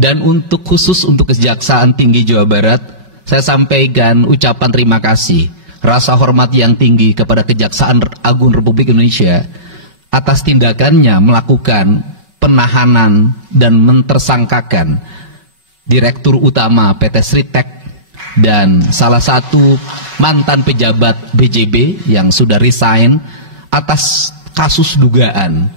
Dan untuk khusus untuk Kejaksaan Tinggi Jawa Barat, saya sampaikan ucapan terima kasih, rasa hormat yang tinggi kepada Kejaksaan Agung Republik Indonesia atas tindakannya melakukan penahanan dan mentersangkakan Direktur Utama PT Sritek dan salah satu mantan pejabat BJB yang sudah resign atas kasus dugaan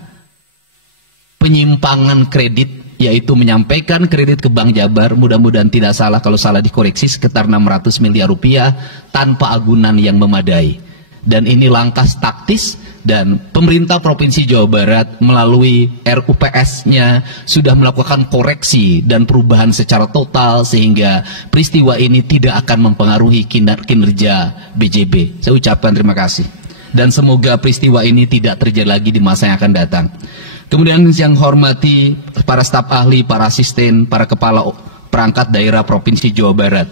penyimpangan kredit, yaitu menyampaikan kredit ke Bank Jabar, mudah-mudahan tidak salah, kalau salah dikoreksi, sekitar 600 miliar rupiah tanpa agunan yang memadai. Dan ini langkah taktis, dan pemerintah Provinsi Jawa Barat melalui RUPS-nya sudah melakukan koreksi dan perubahan secara total sehingga peristiwa ini tidak akan mempengaruhi kinerja BJB. Saya ucapkan terima kasih. Dan semoga peristiwa ini tidak terjadi lagi di masa yang akan datang. Kemudian yang hormati para staf ahli, para asisten, para kepala perangkat daerah Provinsi Jawa Barat.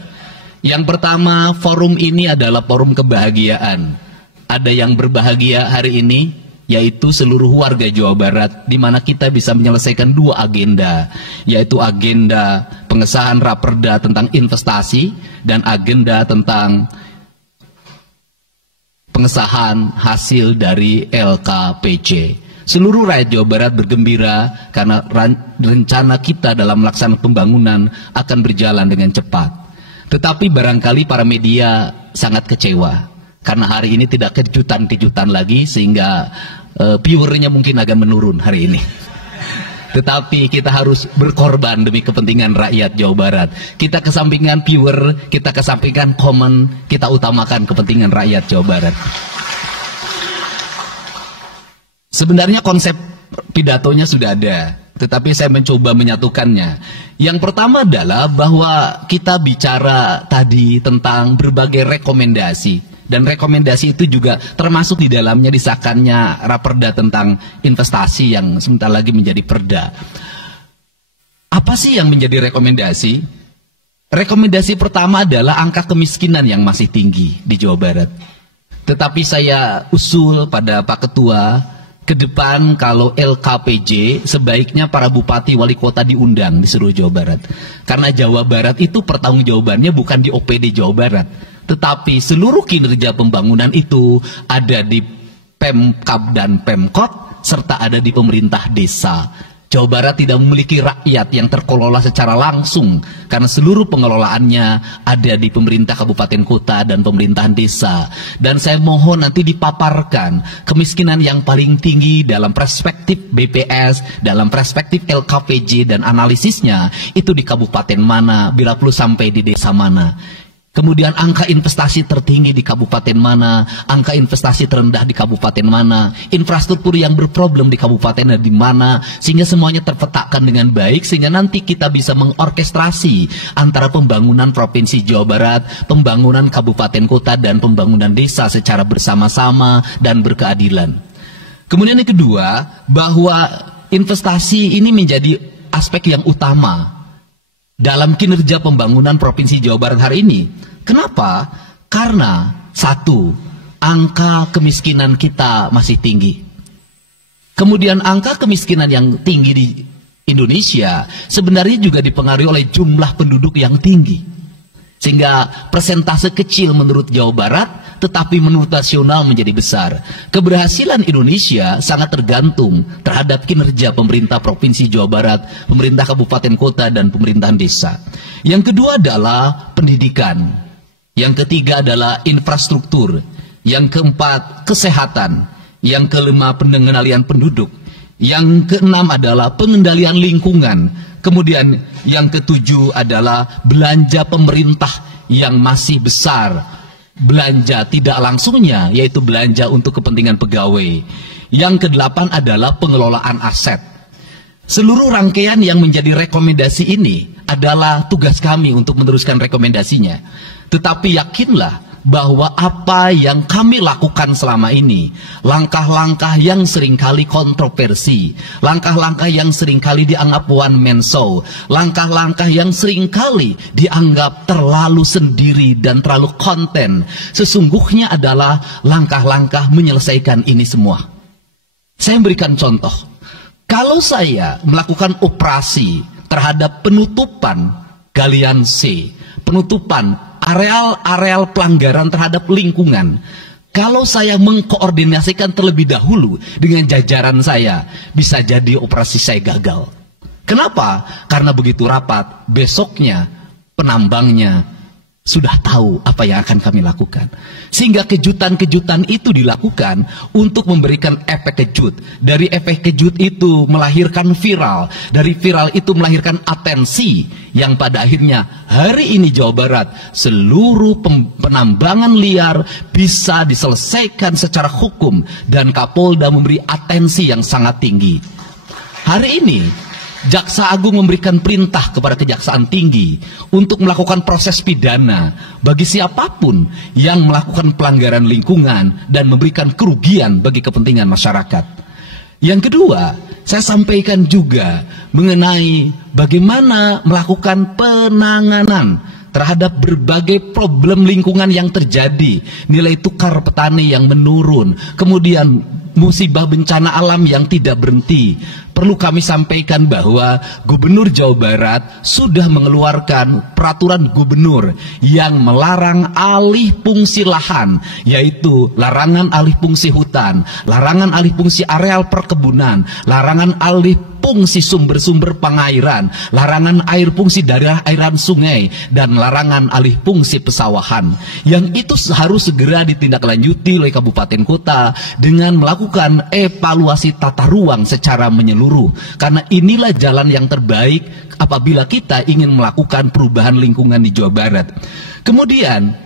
Yang pertama, forum ini adalah forum kebahagiaan. Ada yang berbahagia hari ini, yaitu seluruh warga Jawa Barat, di mana kita bisa menyelesaikan dua agenda, yaitu agenda pengesahan Raperda tentang investasi dan agenda tentang pengesahan hasil dari LKPJ. Seluruh rakyat Jawa Barat bergembira karena rencana kita dalam melaksanakan pembangunan akan berjalan dengan cepat. Tetapi barangkali para media sangat kecewa karena hari ini tidak kejutan-kejutan lagi, sehingga viewernya mungkin agak menurun hari ini. Tetapi kita harus berkorban demi kepentingan rakyat Jawa Barat. Kita kesampingkan viewer, kita kesampingkan komen, kita utamakan kepentingan rakyat Jawa Barat. Sebenarnya konsep pidatonya sudah ada, tetapi saya mencoba menyatukannya. Yang pertama adalah bahwa kita bicara tadi tentang berbagai rekomendasi, dan rekomendasi itu juga termasuk di dalamnya disahkannya Raperda tentang investasi yang sebentar lagi menjadi perda. Apa sih yang menjadi rekomendasi? Rekomendasi pertama adalah angka kemiskinan yang masih tinggi di Jawa Barat. Tetapi saya usul pada Pak Ketua, ke depan kalau LKPJ sebaiknya para bupati wali kota diundang di seluruh Jawa Barat. Karena Jawa Barat itu pertanggungjawabannya bukan di OPD Jawa Barat, tetapi seluruh kinerja pembangunan itu ada di Pemkab dan Pemkot serta ada di pemerintah desa. Jawa Barat tidak memiliki rakyat yang terkelola secara langsung karena seluruh pengelolaannya ada di pemerintah kabupaten kota dan pemerintahan desa. Dan saya mohon nanti dipaparkan kemiskinan yang paling tinggi dalam perspektif BPS, dalam perspektif LKPJ dan analisisnya itu di kabupaten mana, bila perlu sampai di desa mana. Kemudian angka investasi tertinggi di kabupaten mana, angka investasi terendah di kabupaten mana, infrastruktur yang berproblem di kabupaten di mana, sehingga semuanya terpetakan dengan baik, sehingga nanti kita bisa mengorkestrasi antara pembangunan Provinsi Jawa Barat, pembangunan kabupaten kota, dan pembangunan desa secara bersama-sama dan berkeadilan. Kemudian yang kedua, bahwa investasi ini menjadi aspek yang utama dalam kinerja pembangunan Provinsi Jawa Barat hari ini. Kenapa? Karena satu, angka kemiskinan kita masih tinggi. Kemudian angka kemiskinan yang tinggi di Indonesia sebenarnya juga dipengaruhi oleh jumlah penduduk yang tinggi. Sehingga persentase kecil menurut Jawa Barat, tetapi menurut nasional menjadi besar. Keberhasilan Indonesia sangat tergantung terhadap kinerja pemerintah Provinsi Jawa Barat, pemerintah kabupaten kota, dan pemerintahan desa. Yang kedua adalah pendidikan. Yang ketiga adalah infrastruktur. Yang keempat, kesehatan. Yang kelima, pengendalian penduduk. Yang keenam adalah pengendalian lingkungan. Kemudian yang ketujuh adalah belanja pemerintah yang masih besar. Belanja tidak langsungnya, yaitu belanja untuk kepentingan pegawai. Yang kedelapan adalah pengelolaan aset. Seluruh rangkaian yang menjadi rekomendasi ini adalah tugas kami untuk meneruskan rekomendasinya. Tetapi yakinlah bahwa apa yang kami lakukan selama ini, langkah-langkah yang seringkali kontroversi, langkah-langkah yang seringkali dianggap one man show, langkah-langkah yang seringkali dianggap terlalu sendiri dan terlalu konten, sesungguhnya adalah langkah-langkah menyelesaikan ini semua. Saya memberikan contoh. Kalau saya melakukan operasi terhadap penutupan galian C, penutupan areal-areal pelanggaran terhadap lingkungan. Kalau saya mengkoordinasikan terlebih dahulu dengan jajaran saya, bisa jadi operasi saya gagal. Kenapa? Karena begitu rapat, besoknya penambangnya sudah tahu apa yang akan kami lakukan. Sehingga kejutan-kejutan itu dilakukan untuk memberikan efek kejut. Dari efek kejut itu melahirkan viral. Dari viral itu melahirkan atensi. Yang pada akhirnya hari ini Jawa Barat, seluruh penambangan liar bisa diselesaikan secara hukum. Dan Kapolda memberi atensi yang sangat tinggi. Hari ini Jaksa Agung memberikan perintah kepada Kejaksaan Tinggi untuk melakukan proses pidana bagi siapapun yang melakukan pelanggaran lingkungan dan memberikan kerugian bagi kepentingan masyarakat. Yang kedua, saya sampaikan juga mengenai bagaimana melakukan penanganan terhadap berbagai problem lingkungan yang terjadi. Nilai tukar petani yang menurun, kemudian musibah bencana alam yang tidak berhenti. Perlu kami sampaikan bahwa Gubernur Jawa Barat sudah mengeluarkan peraturan gubernur yang melarang alih fungsi lahan, yaitu larangan alih fungsi hutan, larangan alih fungsi areal perkebunan, larangan alih fungsi sumber-sumber pengairan, larangan air fungsi daerah airan sungai, dan larangan alih fungsi pesawahan. Yang itu harus segera ditindaklanjuti oleh kabupaten kota dengan melakukan evaluasi tata ruang secara menyeluruh. Karena inilah jalan yang terbaik apabila kita ingin melakukan perubahan lingkungan di Jawa Barat. Kemudian,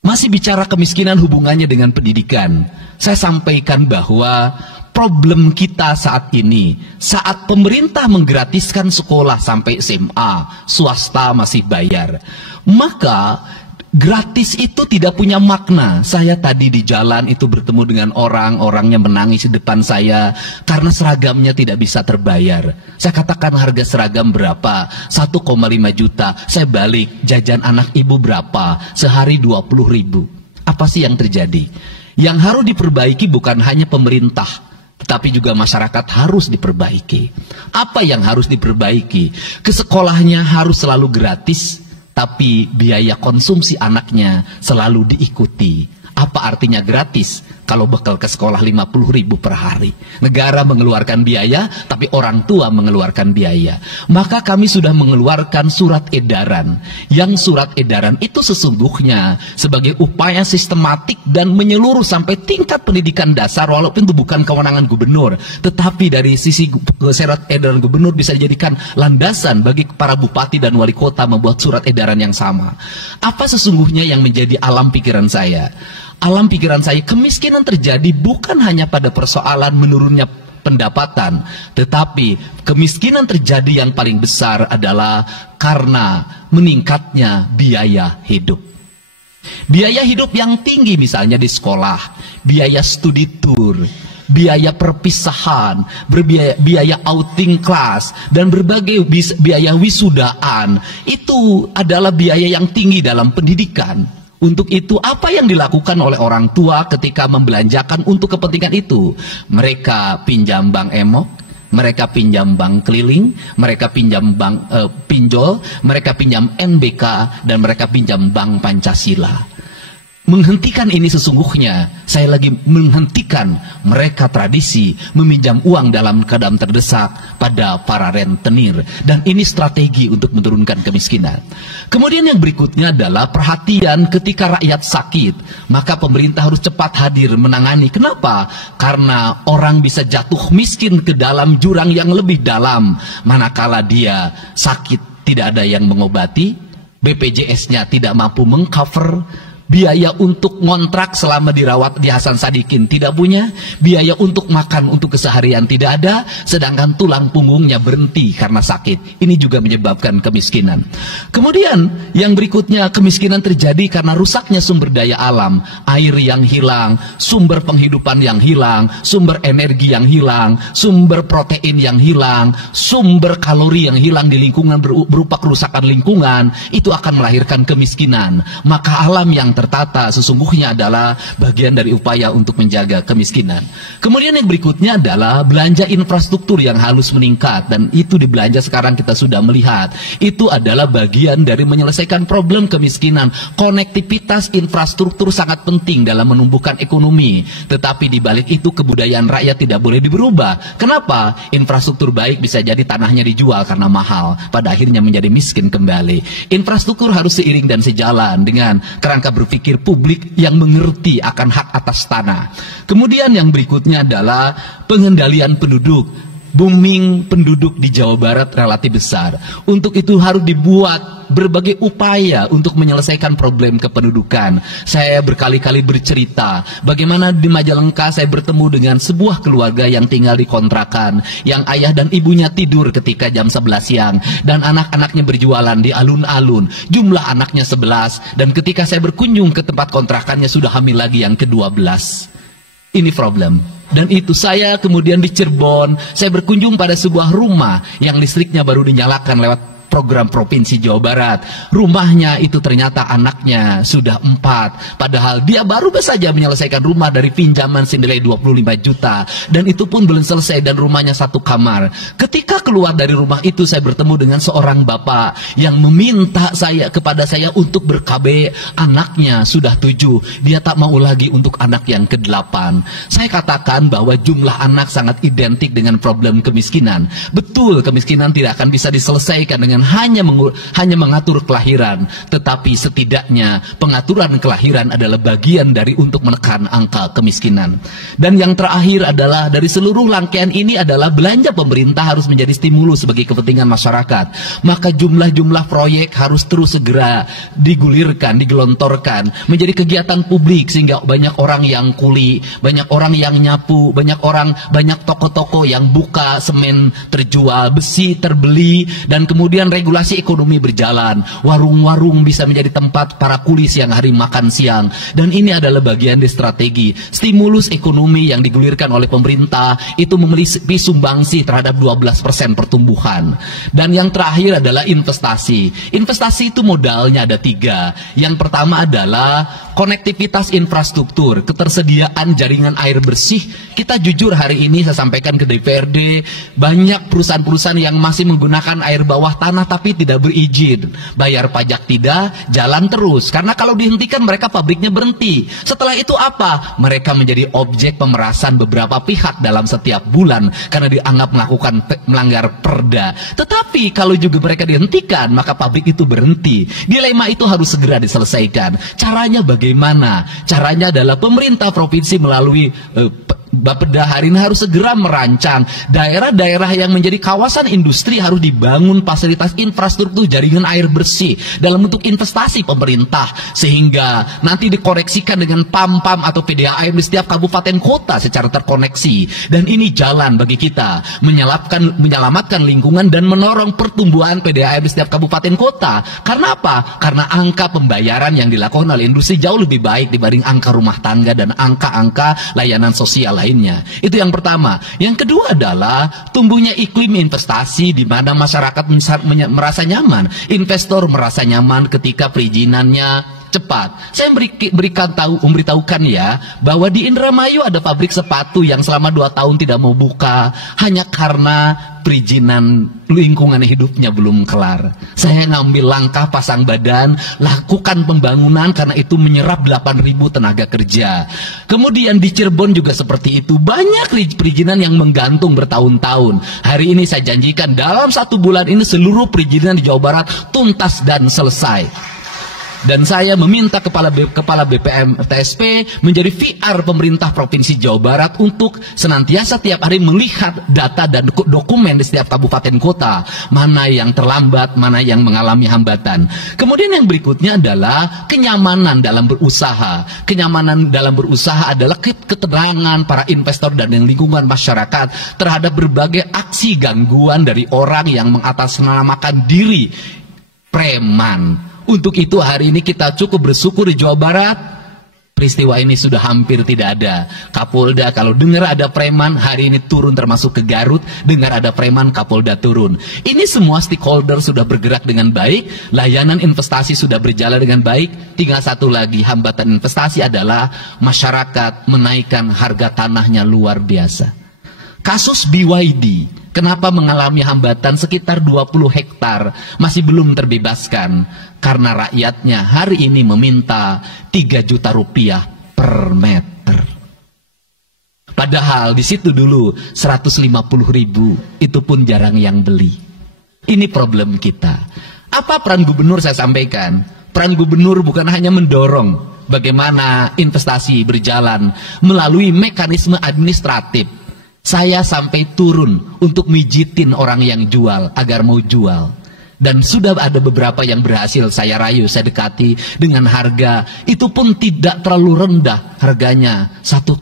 masih bicara kemiskinan hubungannya dengan pendidikan. Saya sampaikan bahwa problem kita saat ini, saat pemerintah menggratiskan sekolah sampai SMA, swasta masih bayar, maka gratis itu tidak punya makna. Saya tadi di jalan itu bertemu dengan orang-orangnya menangis di depan saya karena seragamnya tidak bisa terbayar. Saya katakan harga seragam berapa? 1,5 juta. Saya balik, jajan anak ibu berapa? Sehari 20.000. Apa sih yang terjadi? Yang harus diperbaiki bukan hanya pemerintah, tetapi juga masyarakat harus diperbaiki. Apa yang harus diperbaiki? Ke sekolahnya harus selalu gratis, tapi biaya konsumsi anaknya selalu diikuti. Apa artinya gratis kalau bekal ke sekolah 50.000 per hari? Negara mengeluarkan biaya, tapi orang tua mengeluarkan biaya. Maka kami sudah mengeluarkan surat edaran. Yang surat edaran itu sesungguhnya sebagai upaya sistematik dan menyeluruh sampai tingkat pendidikan dasar, walaupun itu bukan kewenangan gubernur. Tetapi dari sisi surat edaran gubernur bisa dijadikan landasan bagi para bupati dan wali kota membuat surat edaran yang sama. Apa sesungguhnya yang menjadi alam pikiran saya? Alam pikiran saya, kemiskinan terjadi bukan hanya pada persoalan menurunnya pendapatan, tetapi kemiskinan terjadi yang paling besar adalah karena meningkatnya biaya hidup. Biaya hidup yang tinggi misalnya di sekolah, biaya studi tour, biaya perpisahan, biaya outing kelas, dan berbagai biaya wisudaan, itu adalah biaya yang tinggi dalam pendidikan. Untuk itu, apa yang dilakukan oleh orang tua ketika membelanjakan untuk kepentingan itu? Mereka pinjam bank emok, mereka pinjam bank keliling, mereka pinjam bank pinjol, mereka pinjam NBK, dan mereka pinjam bank Pancasila. Menghentikan ini sesungguhnya, saya lagi menghentikan mereka tradisi meminjam uang dalam keadaan terdesak pada para rentenir. Dan ini strategi untuk menurunkan kemiskinan. Kemudian yang berikutnya adalah perhatian ketika rakyat sakit. Maka pemerintah harus cepat hadir menangani. Kenapa? Karena orang bisa jatuh miskin ke dalam jurang yang lebih dalam. Manakala dia sakit tidak ada yang mengobati, BPJS-nya tidak mampu mengcover, biaya untuk ngontrak selama dirawat di Hasan Sadikin tidak punya, biaya untuk makan untuk keseharian tidak ada, sedangkan tulang punggungnya berhenti karena sakit. Ini juga menyebabkan kemiskinan. Kemudian yang berikutnya, kemiskinan terjadi karena rusaknya sumber daya alam, air yang hilang, sumber penghidupan yang hilang, sumber energi yang hilang, sumber protein yang hilang, sumber kalori yang hilang di lingkungan berupa kerusakan lingkungan. Itu akan melahirkan kemiskinan. Maka alam yang tertata sesungguhnya adalah bagian dari upaya untuk menjaga kemiskinan. Kemudian yang berikutnya adalah belanja infrastruktur yang harus meningkat, dan itu di belanja sekarang kita sudah melihat itu adalah bagian dari menyelesaikan problem kemiskinan. Konektivitas infrastruktur sangat penting dalam menumbuhkan ekonomi, tetapi di balik itu kebudayaan rakyat tidak boleh berubah. Kenapa? Infrastruktur baik bisa jadi tanahnya dijual karena mahal, pada akhirnya menjadi miskin kembali. Infrastruktur harus seiring dan sejalan dengan kerangka berpikir publik yang mengerti akan hak atas tanah. Kemudian yang berikutnya adalah pengendalian penduduk. Booming penduduk di Jawa Barat relatif besar. Untuk itu harus dibuat berbagai upaya untuk menyelesaikan problem kependudukan. Saya berkali-kali bercerita bagaimana di Majalengka saya bertemu dengan sebuah keluarga yang tinggal di kontrakan, yang ayah dan ibunya tidur ketika jam 11 siang dan anak-anaknya berjualan di alun-alun. Jumlah anaknya 11, dan ketika saya berkunjung ke tempat kontrakannya sudah hamil lagi yang ke-12. Ini problem. Dan itu saya kemudian di Cirebon, saya berkunjung pada sebuah rumah yang listriknya baru dinyalakan lewat program Provinsi Jawa Barat. Rumahnya itu ternyata anaknya sudah 4, padahal dia baru saja menyelesaikan rumah dari pinjaman senilai 25 juta, dan itu pun belum selesai, dan rumahnya 1 kamar. Ketika keluar dari rumah itu, saya bertemu dengan seorang bapak yang meminta kepada saya untuk ber-KB. Anaknya sudah 7, dia tak mau lagi untuk anak yang ke-8. Saya katakan bahwa jumlah anak sangat identik dengan problem kemiskinan. Betul, kemiskinan tidak akan bisa diselesaikan dengan hanya mengatur kelahiran, tetapi setidaknya pengaturan kelahiran adalah bagian dari untuk menekan angka kemiskinan. Dan yang terakhir adalah dari seluruh rangkaian ini adalah belanja pemerintah harus menjadi stimulus sebagai kepentingan masyarakat. Maka jumlah-jumlah proyek harus terus segera digulirkan, digelontorkan menjadi kegiatan publik, sehingga banyak orang yang kuli, banyak orang yang nyapu, banyak toko-toko yang buka, semen terjual, besi terbeli, dan kemudian regulasi ekonomi berjalan. Warung-warung bisa menjadi tempat para kuli siang hari makan siang. Dan ini adalah bagian dari strategi stimulus ekonomi yang digulirkan oleh pemerintah, itu memiliki sumbangsi terhadap 12% pertumbuhan. Dan yang terakhir adalah investasi. Investasi itu modalnya ada 3. Yang pertama adalah konektivitas infrastruktur, ketersediaan jaringan air bersih. Kita jujur hari ini saya sampaikan ke DPRD, banyak perusahaan-perusahaan yang masih menggunakan air bawah tanah tapi tidak berizin, bayar pajak tidak, jalan terus. Karena kalau dihentikan mereka pabriknya berhenti. Setelah itu apa? Mereka menjadi objek pemerasan beberapa pihak dalam setiap bulan karena dianggap melanggar perda. Tetapi kalau juga mereka dihentikan, maka pabrik itu berhenti. Dilema itu harus segera diselesaikan. Caranya bagaimana? Caranya adalah pemerintah provinsi melalui Bapeda hari ini harus segera merancang daerah-daerah yang menjadi kawasan industri, harus dibangun fasilitas infrastruktur jaringan air bersih dalam bentuk investasi pemerintah, sehingga nanti dikoreksikan dengan PAM-PAM atau PDAM di setiap kabupaten kota secara terkoneksi. Dan ini jalan bagi kita menyelamatkan lingkungan dan menorong pertumbuhan PDAM di setiap kabupaten kota. Karena apa? Karena angka pembayaran yang dilakukan oleh industri jauh lebih baik dibanding angka rumah tangga dan angka-angka layanan sosial lainnya. Itu yang pertama. Yang kedua adalah tumbuhnya iklim investasi di mana masyarakat merasa nyaman, investor merasa nyaman ketika perizinannya cepat. Saya memberitahukan ya bahwa di Indramayu ada pabrik sepatu yang selama 2 tahun tidak mau buka hanya karena perizinan lingkungan hidupnya belum kelar. Saya ngambil langkah pasang badan, lakukan pembangunan karena itu menyerap 8.000 tenaga kerja. Kemudian di Cirebon juga seperti itu. Banyak perizinan yang menggantung bertahun-tahun. Hari ini saya janjikan dalam 1 bulan ini seluruh perizinan di Jawa Barat tuntas dan selesai. Dan saya meminta kepala BPM TSP menjadi VR pemerintah Provinsi Jawa Barat untuk senantiasa tiap hari melihat data dan dokumen di setiap kabupaten kota, mana yang terlambat, mana yang mengalami hambatan. Kemudian yang berikutnya adalah kenyamanan dalam berusaha. Kenyamanan dalam berusaha adalah keterangan para investor dan lingkungan masyarakat terhadap berbagai aksi gangguan dari orang yang mengatasnamakan diri preman. Untuk itu hari ini kita cukup bersyukur di Jawa Barat, Peristiwa ini sudah hampir tidak ada. Kapolda kalau dengar ada preman, hari ini turun termasuk ke Garut. Dengar ada preman, Kapolda turun. Ini semua stakeholder sudah bergerak dengan baik. Layanan investasi sudah berjalan dengan baik. Tinggal satu lagi hambatan investasi adalah masyarakat menaikkan harga tanahnya luar biasa. Kasus BYD, kenapa mengalami hambatan sekitar 20 hektar masih belum terbebaskan? Karena rakyatnya hari ini meminta 3 juta rupiah per meter. Padahal di situ dulu 150.000, itu pun jarang yang beli. Ini problem kita. Apa peran gubernur saya sampaikan? Peran gubernur bukan hanya mendorong bagaimana investasi berjalan melalui mekanisme administratif. Saya sampai turun untuk mijitin orang yang jual agar mau jual. Dan sudah ada beberapa yang berhasil saya rayu, saya dekati dengan harga. Itu pun tidak terlalu rendah, harganya 1,1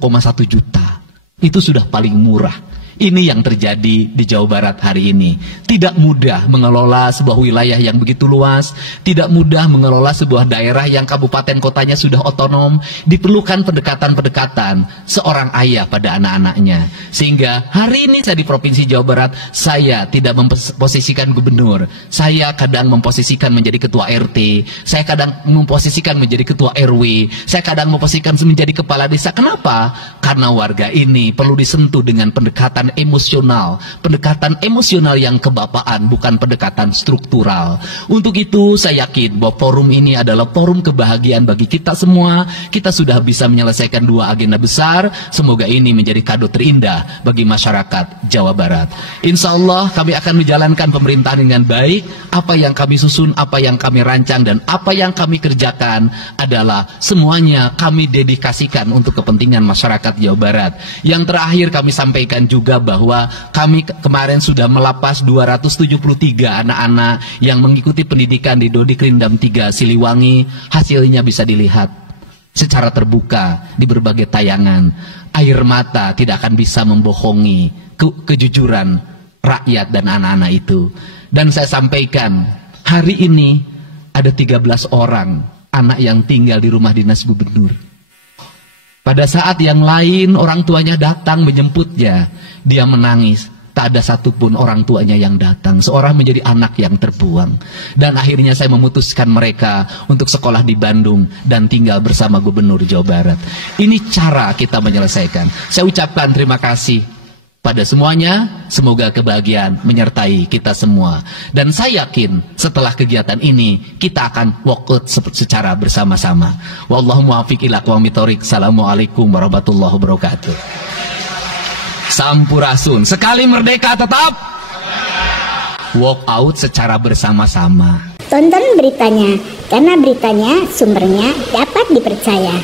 juta. Itu sudah paling murah. Ini yang terjadi di Jawa Barat hari ini. Tidak mudah mengelola sebuah wilayah yang begitu luas. Tidak mudah mengelola sebuah daerah yang kabupaten kotanya sudah otonom. Diperlukan pendekatan-pendekatan seorang ayah pada anak-anaknya. Sehingga hari ini saya di Provinsi Jawa Barat, saya tidak memposisikan gubernur. Saya kadang memposisikan menjadi ketua RT. Saya kadang memposisikan menjadi ketua RW. Saya kadang memposisikan menjadi kepala desa. Kenapa? Karena warga ini perlu disentuh dengan pendekatan emosional, pendekatan emosional yang kebapaan, bukan pendekatan struktural. Untuk itu saya yakin bahwa forum ini adalah forum kebahagiaan bagi kita semua. Kita sudah bisa menyelesaikan 2 agenda besar. Semoga ini menjadi kado terindah bagi masyarakat Jawa Barat. Insya Allah kami akan menjalankan pemerintahan dengan baik. Apa yang kami susun, apa yang kami rancang, dan apa yang kami kerjakan adalah semuanya kami dedikasikan untuk kepentingan masyarakat Jawa Barat. Yang terakhir kami sampaikan juga bahwa kami kemarin sudah melapas 273 anak-anak yang mengikuti pendidikan di Dodi Krindam 3 Siliwangi. Hasilnya bisa dilihat secara terbuka di berbagai tayangan. Air mata tidak akan bisa membohongi kejujuran rakyat dan anak-anak itu. Dan saya sampaikan, hari ini ada 13 orang anak yang tinggal di rumah dinas gubernur. Pada saat yang lain orang tuanya datang menjemputnya, dia menangis. Tak ada satupun orang tuanya yang datang. Seorang menjadi anak yang terbuang. Dan akhirnya saya memutuskan mereka untuk sekolah di Bandung dan tinggal bersama Gubernur Jawa Barat. Ini cara kita menyelesaikan. Saya ucapkan terima kasih pada semuanya. Semoga kebahagiaan menyertai kita semua. Dan saya yakin setelah kegiatan ini kita akan walkout secara bersama-sama. Wallahu muwaffiq ila aqwamit thoriq. Assalamualaikum warahmatullahi wabarakatuh. Sampurasun. Sekali merdeka tetap walk out secara bersama-sama. Tonton beritanya, karena beritanya sumbernya dapat dipercaya.